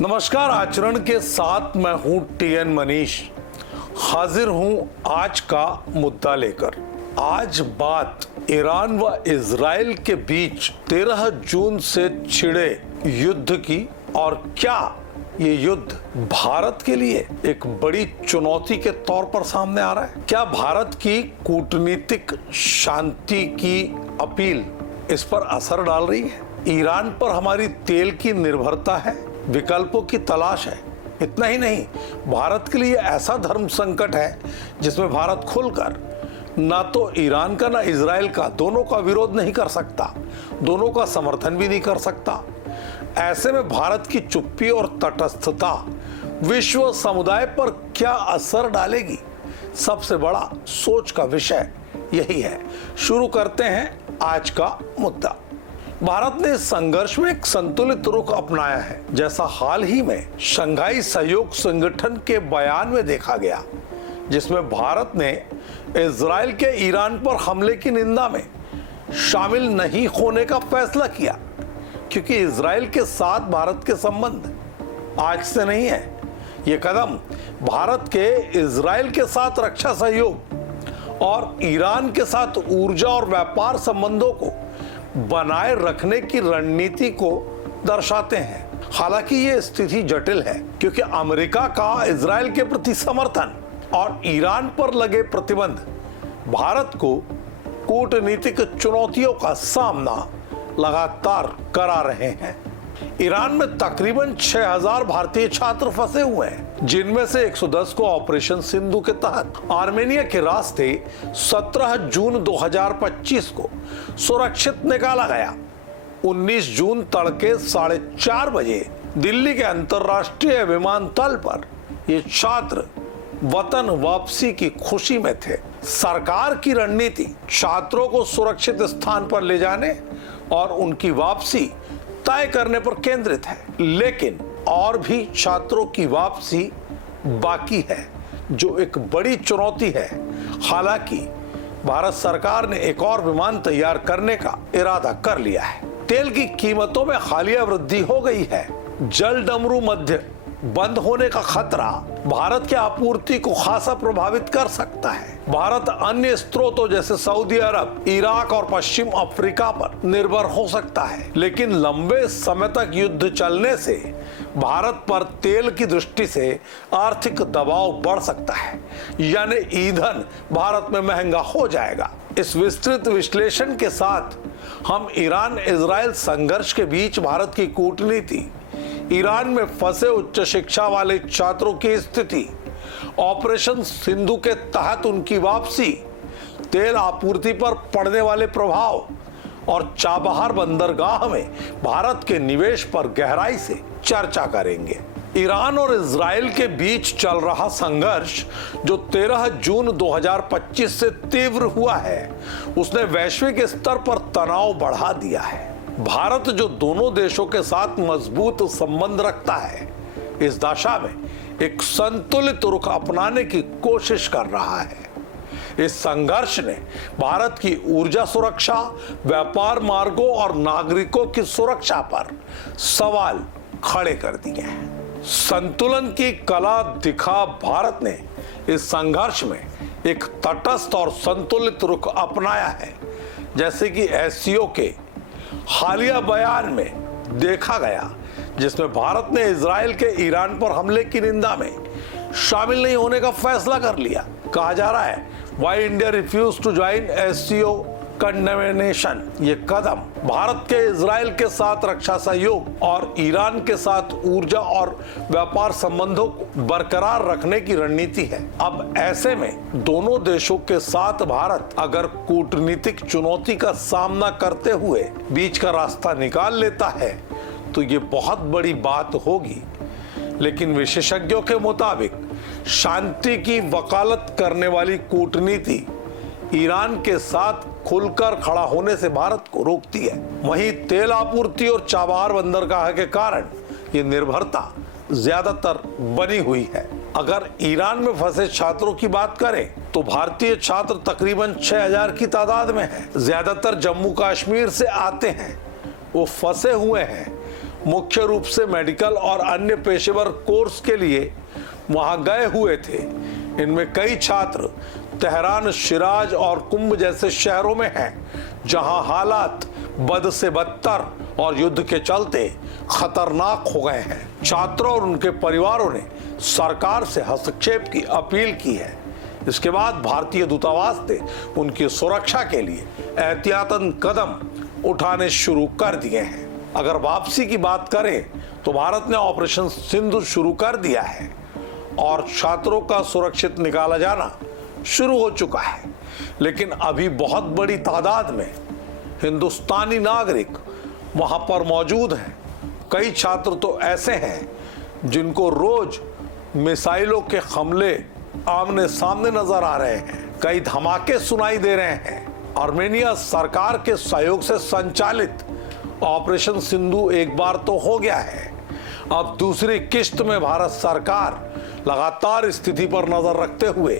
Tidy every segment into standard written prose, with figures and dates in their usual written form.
नमस्कार। आचरण के साथ मैं हूं टीएन मनीष। हाजिर हूं आज का मुद्दा लेकर। आज बात ईरान व इजराइल के बीच 13 जून से छिड़े युद्ध की, और क्या ये युद्ध भारत के लिए एक बड़ी चुनौती के तौर पर सामने आ रहा है। क्या भारत की कूटनीतिक शांति की अपील इस पर असर डाल रही है। ईरान पर हमारी तेल की निर्भरता है, विकल्पों की तलाश है। इतना ही नहीं, भारत के लिए ऐसा धर्म संकट है जिसमें भारत खुलकर ना तो ईरान का ना इजराइल का, दोनों का विरोध नहीं कर सकता, दोनों का समर्थन भी नहीं कर सकता। ऐसे में भारत की चुप्पी और तटस्थता विश्व समुदाय पर क्या असर डालेगी, सबसे बड़ा सोच का विषय यही है। शुरू करते हैं आज का मुद्दा। भारत ने इस संघर्ष में एक संतुलित रुख अपनाया है, जैसा हाल ही में शंघाई सहयोग संगठन के बयान में देखा गया, जिसमें भारत ने इजराइल के ईरान पर हमले की निंदा में शामिल नहीं होने का फैसला किया, क्योंकि इजराइल के साथ भारत के संबंध आज से नहीं है। ये कदम भारत के इजराइल के साथ रक्षा सहयोग और ईरान के साथ ऊर्जा और व्यापार संबंधों को बनाए रखने की रणनीति को दर्शाते हैं। हालांकि ये स्थिति जटिल है, क्योंकि अमेरिका का इजराइल के प्रति समर्थन और ईरान पर लगे प्रतिबंध भारत को कूटनीतिक चुनौतियों का सामना लगातार करा रहे हैं। ईरान में तकरीबन 6000 भारतीय छात्र फंसे हुए हैं, जिनमें से 110 को ऑपरेशन सिंधु के तहत आर्मेनिया के रास्ते 17 जून 2025 को सुरक्षित निकाला गया। 19 जून तड़के 4:30 बजे दिल्ली के अंतर्राष्ट्रीय विमानतल पर ये छात्र वतन वापसी की खुशी में थे। सरकार की रणनीति छात्रों को सुरक्षित स्थान पर ले जाने और उनकी वापसी तय करने पर केंद्रित है, लेकिन और भी छात्रों की वापसी बाकी है, जो एक बड़ी चुनौती है। हालांकि भारत सरकार ने एक और विमान तैयार करने का इरादा कर लिया है। तेल की कीमतों में हालिया वृद्धि हो गई है। जल डमरू मध्य बंद होने का खतरा भारत की आपूर्ति को खासा प्रभावित कर सकता है। भारत अन्य स्रोतों जैसे सऊदी अरब, इराक और पश्चिम अफ्रीका पर निर्भर हो सकता है, लेकिन लंबे समय तक युद्ध चलने से भारत पर तेल की दृष्टि से आर्थिक दबाव बढ़ सकता है, यानी ईंधन भारत में महंगा हो जाएगा। इस विस्तृत विश्लेषण के साथ हम ईरान इजराइल संघर्ष के बीच भारत की कूटनीति, ईरान में फंसे उच्च शिक्षा वाले छात्रों की स्थिति, ऑपरेशन सिंधु के तहत उनकी वापसी, तेल आपूर्ति पर पड़ने वाले प्रभाव और चाबहार बंदरगाह में भारत के निवेश पर गहराई से चर्चा करेंगे। ईरान और इजराइल के बीच चल रहा संघर्ष जो 13 जून 2025 से तीव्र हुआ है, उसने वैश्विक स्तर पर तनाव बढ़ा दिया है। भारत जो दोनों देशों के साथ मजबूत संबंध रखता है, इस दशा में एक संतुलित रुख अपनाने की कोशिश कर रहा है। इस संघर्ष ने भारत की ऊर्जा सुरक्षा, व्यापार मार्गों और नागरिकों की सुरक्षा पर सवाल खड़े कर दिए हैं। संतुलन की कला दिखा भारत ने इस संघर्ष में एक तटस्थ और संतुलित रुख अपनाया है, जैसे कि एससीओ के हालिया बयान में देखा गया, जिसमें भारत ने इजराइल के ईरान पर हमले की निंदा में शामिल नहीं होने का फैसला कर लिया। कहा जा रहा है, why India refuse to join SCO condemnation. ये कदम भारत के इजराइल के साथ रक्षा सहयोग और ईरान के साथ ऊर्जा और व्यापार संबंधों को बरकरार रखने की रणनीति है। अब ऐसे में दोनों देशों के साथ भारत अगर कूटनीतिक चुनौती का सामना करते हुए बीच का रास्ता निकाल लेता है तो ये बहुत बड़ी बात होगी, लेकिन विशेषज्ञों के मुताबिक शांति की वकालत करने वाली कूटनीति ईरान के साथ खुलकर खड़ा होने से भारत को रोकती है। वहीं तेल आपूर्ति और चाबहार बंदरगाह के कारण ये निर्भरता ज्यादातर बनी हुई है। अगर ईरान में फंसे छात्रों की बात करें तो भारतीय छात्र तकरीबन 6000 की तादाद में है। ज्यादातर जम्मू कश्मीर से आते हैं, वो फंसे हुए हैं मुख्य रूप से मेडिकल और अन्य पेशेवर कोर्स के लिए वहां गए हुए थे। इनमें कई छात्र तेहरान, शिराज और कुंभ जैसे शहरों में हैं, जहां हालात बद से बदतर और युद्ध के चलते खतरनाक हो गए हैं। छात्रों और उनके परिवारों ने सरकार से हस्तक्षेप की अपील की है। इसके बाद भारतीय दूतावास ने उनकी सुरक्षा के लिए एहतियातन कदम उठाने शुरू कर दिए हैं। अगर वापसी की बात करें तो भारत ने ऑपरेशन सिंधु शुरू कर दिया है और छात्रों का सुरक्षित निकाला जाना शुरू हो चुका है, लेकिन अभी बहुत बड़ी तादाद में हिंदुस्तानी नागरिक वहां पर मौजूद हैं। कई छात्र तो ऐसे हैं जिनको रोज मिसाइलों के हमले आमने सामने नजर आ रहे हैं। कई धमाके सुनाई दे रहे हैं। आर्मेनिया सरकार के सहयोग से संचालित ऑपरेशन सिंधु एक बार तो हो गया है। अब दूसरी किश्त में भारत सरकार लगातार स्थिति पर नजर रखते हुए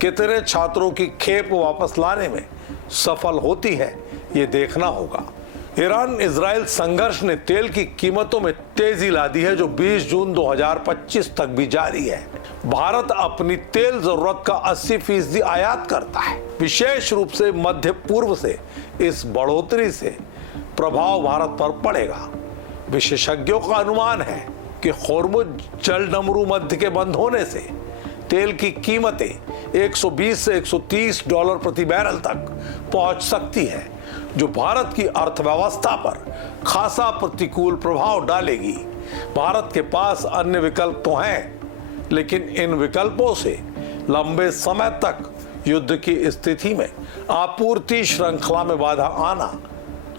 कितने छात्रों की खेप वापस लाने में सफल होती है, ये देखना होगा। ईरान इजराइल संघर्ष ने तेल की कीमतों में तेजी ला दी है, जो 20 जून 2025 तक भी जारी है। भारत अपनी तेल जरूरत का 80% आयात करता है। विशेष रूप से मध्य पूर्व से इस बढ़ोतरी से प्रभाव भारत पर पड़ेगा। विशेषज्ञों का अनुमान है कि होर्मुज जलडमरू मध्य के बंद होने से तेल की कीमतें 120 से 130 डॉलर प्रति बैरल तक पहुंच सकती है, जो भारत की अर्थव्यवस्था पर खासा प्रतिकूल प्रभाव डालेगी। भारत के पास अन्य विकल्प तो हैं, लेकिन इन विकल्पों से लंबे समय तक युद्ध की स्थिति में आपूर्ति श्रृंखला में बाधा आना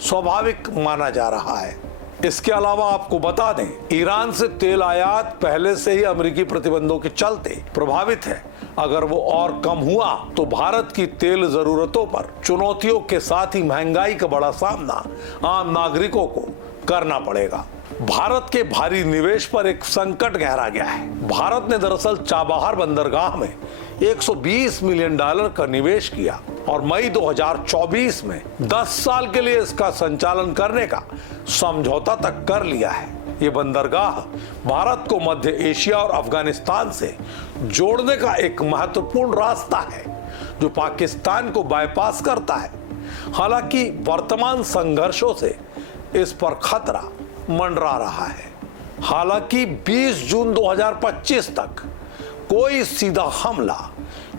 स्वाभाविक माना जा रहा है। इसके अलावा आपको बता दें, ईरान से तेल आयात पहले से ही अमेरिकी प्रतिबंधों के चलते प्रभावित है। अगर वो और कम हुआ तो भारत की तेल जरूरतों पर चुनौतियों के साथ ही महंगाई का बड़ा सामना आम नागरिकों को करना पड़ेगा। भारत के भारी निवेश पर एक संकट गहरा गया है। भारत ने दरअसल चाबहार बंदरगाह में 120 मिलियन डॉलर का निवेश किया और मई 2024 में 10 साल के लिए इसका संचालन करने का समझौता तक कर लिया है। ये बंदरगाह भारत को मध्य एशिया और अफगानिस्तान से जोड़ने का एक महत्वपूर्ण रास्ता है, जो पाकिस्तान को बाईपास करता है। हालांकि वर्तमान संघर्षों से इस पर खतरा मंडरा रहा है। हालांकि 20 जून 2025 तक कोई सीधा हमला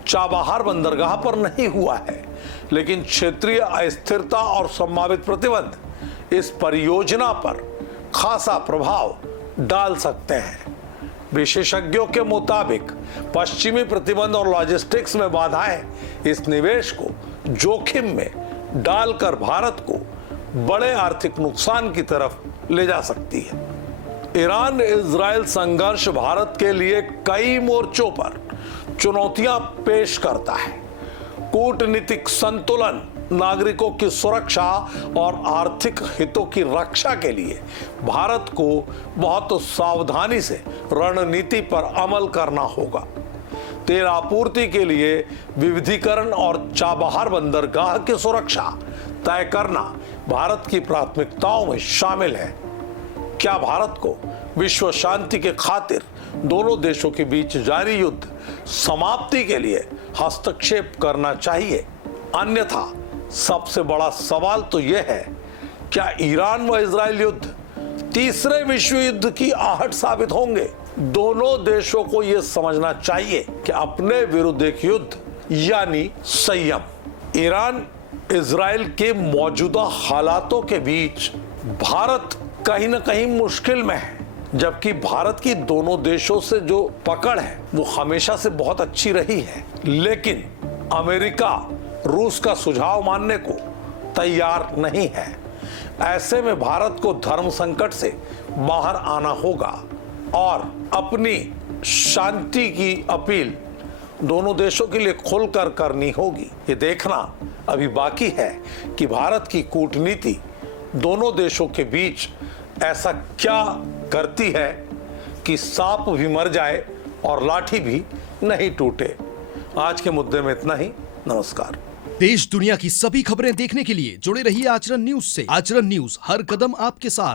चाबहार बंदरगाह पर नहीं हुआ है, लेकिन क्षेत्रीय अस्थिरता और संभावित प्रतिबंध इस परियोजना पर खासा प्रभाव डाल सकते हैं। विशेषज्ञों के मुताबिक पश्चिमी प्रतिबंध और लॉजिस्टिक्स में बाधाएं इस निवेश को जोखिम में डालकर भारत को बड़े आर्थिक नुकसान की तरफ ले जा सकती है। ईरान इजराइल संघर्ष भारत के लिए कई मोर्चों पर चुनौतियां पेश करता है। कूटनीतिक संतुलन, नागरिकों की सुरक्षा और आर्थिक हितों की रक्षा के लिए भारत को बहुत सावधानी से रणनीति पर अमल करना होगा। तेल आपूर्ति के लिए विविधीकरण और चाबहार बंदरगाह की सुरक्षा तय करना भारत की प्राथमिकताओं में शामिल है। क्या भारत को विश्व शांति के खातिर दोनों देशों के बीच जारी युद्ध समाप्ति के लिए हस्तक्षेप करना चाहिए? अन्यथा सबसे बड़ा सवाल तो यह है, क्या ईरान व इजराइल युद्ध तीसरे विश्व युद्ध की आहट साबित होंगे? दोनों देशों को यह समझना चाहिए कि अपने विरुद्ध एक युद्ध यानी संयम। ईरान इजराइल के मौजूदा हालातों के बीच भारत कहीं न कहीं मुश्किल में है, जबकि भारत की दोनों देशों से जो पकड़ है वो हमेशा से बहुत अच्छी रही है। लेकिन अमेरिका रूस का सुझाव मानने को तैयार नहीं है। ऐसे में भारत को धर्म संकट से बाहर आना होगा और अपनी शांति की अपील दोनों देशों के लिए खुलकर करनी होगी। ये देखना अभी बाकी है कि भारत की कूटनीति दोनों देशों के बीच ऐसा क्या करती है कि सांप भी मर जाए और लाठी भी नहीं टूटे। आज के मुद्दे में इतना ही। नमस्कार। देश दुनिया की सभी खबरें देखने के लिए जुड़े रहिए आचरण न्यूज से। आचरण न्यूज, हर कदम आपके साथ।